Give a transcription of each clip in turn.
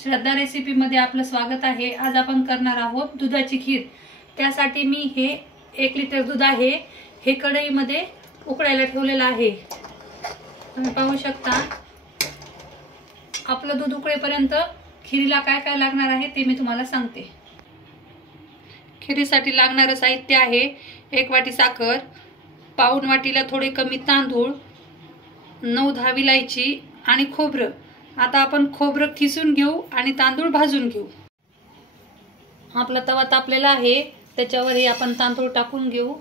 श्रद्धा recipe मध्ये आपलं स्वागत आहे। आज आपण करणार आहोत दुधाची खीर। त्यासाठी मी हे 1 लिटर दूध आहे हे कढईमध्ये उकळायला ठेवलेलं आहे। तुम्ही पाहू शकता। आपलं दूध उकळेपर्यंत खीरीला काय काय लागणार आहे ते मी तुम्हाला सांगते। खीरीसाठी लागणारे साहित्य आहे 1 वाटी साखर, पाऊण वाटीला थोडे कमी तांदूळ, 9-10 विलायची आणि खोबरं। आता आपण खोबरं किसून घेऊ आणि तांदूळ भाजून घेऊ। आपला तवा तापलेला आहे, त्याच्यावर हे आपण तांदूळ टाकून घेऊ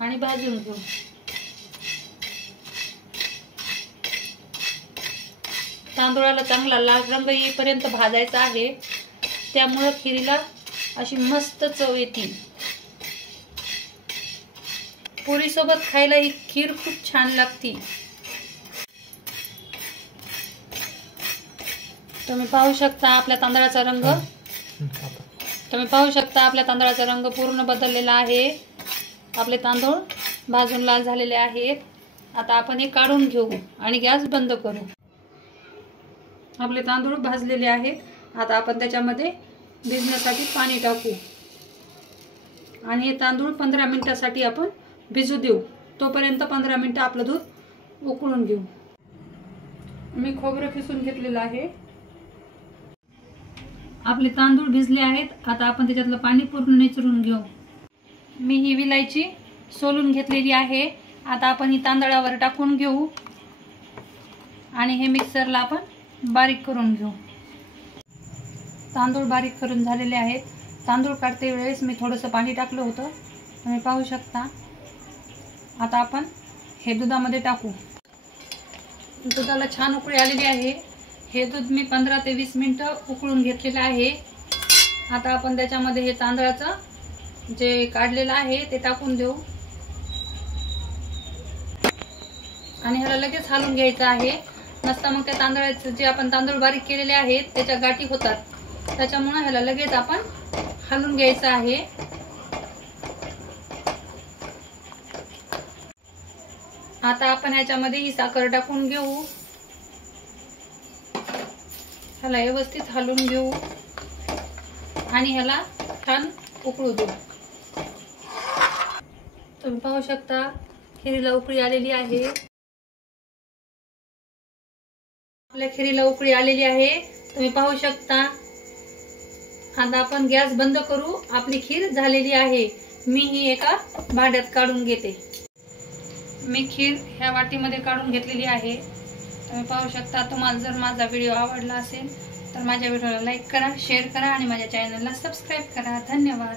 आणि भाजून घेऊ। तांदूळाला चांगला लाल रंग येईपर्यंत भाजायचा आहे, त्यामुळे खीरीला अशी मस्त चव येते। पोळी सोबत खायला ही खीर खूप छान लागते। तुम्ही पाहू शकता आपल्या तांदळाचा रंग पूर्ण बदललेला आहे। आपले तांदूळ भाजून लाल झालेले आहेत। आता आपण हे काढून घेऊ आणि गॅस बंद करू। आपले तांदूळ भाजलेले आहेत। आता आपण त्याच्यामध्ये भिजण्यासाठी पाणी टाकू आणि हे तांदूळ 15 मिनिटांसाठी आपण भिजू देऊ। तोपर्यंत 15 मिनिटं आपलं दूध उकळून घेऊ। मी खोबरं किसून घेतलेलं आहे। आपले तांदूळ भिजले आहेत। आता आपण त्याच्यातलं पाणी पूर्ण निचरून घेऊ। मी ही विलायची सोलून घेतलेली आहे। आता आपण ही तांदळावर टाकून घेऊ आणि हे मिक्सरला आपण बारीक करून घेऊ। तांदूळ बारीक करून झालेले आहेत। तांदूळ काढते वेळेस मी थोडंसं पाणी टाकलं होतं, तुम्ही पाहू शकता। आता आपण हे दुधामध्ये टाकू। दुधाला छान उकळी आलेली आहे। हे दूध मी 15 ते 20 मिनिटं उकळून घेतलेलं आहे। आता आपण त्याच्यामध्ये हे तांदळाचं जे काढलेलं आहे ते टाकून देऊ आणि ह्याला लगेच हलवून घ्यायचं आहे। नसता मग त्या तांदळाचे जे आपण तांदूळ बारीक केलेले आहेत त्याच्या गाठी होतात, त्याच्यामुळे ह्याला लगेच आपण हलवून घ्यायचं आहे। आता आपण ह्याच्यामध्ये ही साखर टाकून घेऊ, ह्याला व्यवस्थित हलवून घेऊ आणि ह्याला छान उकळू देऊ। तुम्ही पाहू शकता खीरीला उकळी आलेली आहे। आपल्या खीरीला उकळी आलेली आहे, तुम्ही पाहू शकता। आता आपण गॅस बंद करू। आपली खीर झालेली आहे। मी ही एका भांड्यात काढून घेते। मी खीर ह्या वाटीमध्ये काढून घेतलेली आहे। तुम्ही पाहू शकता। तुम्हाला जर माझा व्हिडिओ आवडला असेल तर माझ्या व्हिडिओला लाईक करा, शेअर करा आणि माझ्या चॅनलला सबस्क्राईब करा। धन्यवाद।